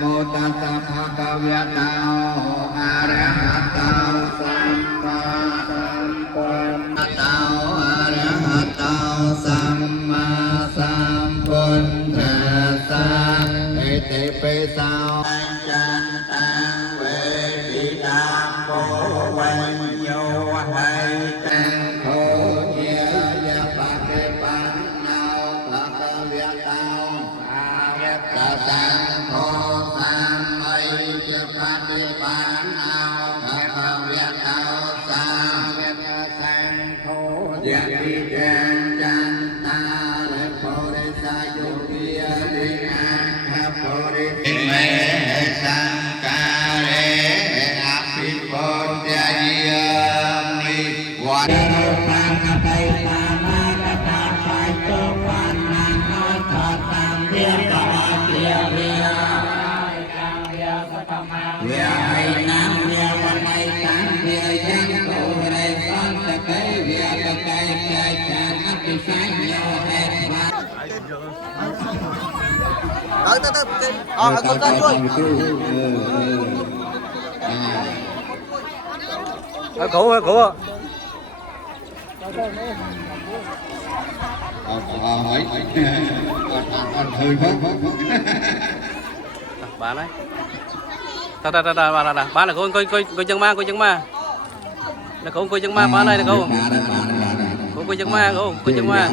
โมตัสสะภะคะวะโตอะระหะโตสัมมาสัมพุทธัสสะอะระหะโตสัมมาสัมพุทธัสสะอิติปิโสจันตังเวทิตาโพวัญโยให้ตังโคเยยะปะเตปันโนภะคะวะโตอะระหะโตสังโฆจะปฏิปันเอาภะคะวะโตสาวกสังโฆยะติเจจันตาและโพธิสัยยุกิยติอังคโพธิเมสังกาเรอภิปุจจยามิวันปังไปปามากตาไปโตปันนังน้อยขอตังเรียบร้อยเรียบเรียเวียให้น้ำเวียวันไม่ตังเวียยังโตเรฟังตะไคร้เวียตะไคร้ใจจานอัพพิสัยโยเฮ็ดมาเอาคนกันช่วยเอาเขาเอาhỏi còn thời không bà đấy bà là coi chân ma là coi chân ma bà này là coi chân ma coi chân ma